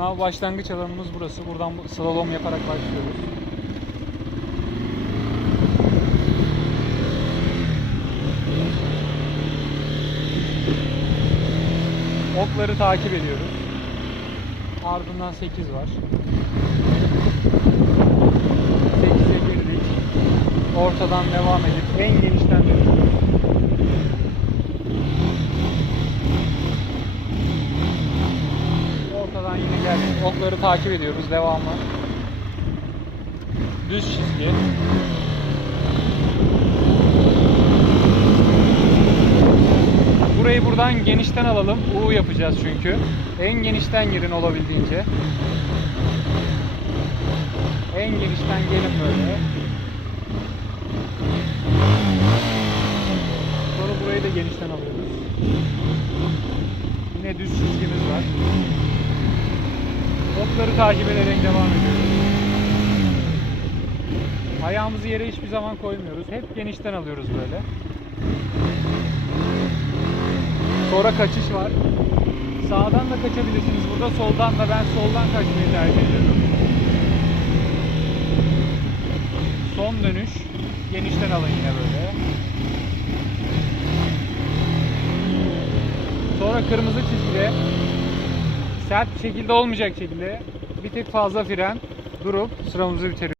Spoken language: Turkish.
Sınav başlangıç alanımız burası. Buradan bu- slalom yaparak başlıyoruz. Okları takip ediyoruz. Ardından 8 var. 8'e girdik. Ortadan devam edip en genişten dönüyoruz. Ortadan yine geldik. Okları takip ediyoruz devamlı. Düz çizgi. Burayı buradan genişten alalım. U yapacağız çünkü. En genişten girin olabildiğince. En genişten gelin böyle. Sonra burayı da genişten alıyoruz. Yine düz çizgimiz var. Okları takip ederek devam ediyoruz. Ayağımızı yere hiçbir zaman koymuyoruz. Hep genişten alıyoruz böyle. Sonra kaçış var. Sağdan da kaçabilirsiniz burada. Soldan da ben soldan kaçmayı tercih ediyorum. Son dönüş. Genişten alın yine böyle. Sonra kırmızı çizgide sert bir şekilde olmayacak şekilde bir tek fazla fren durup sıramızı bitiriyoruz.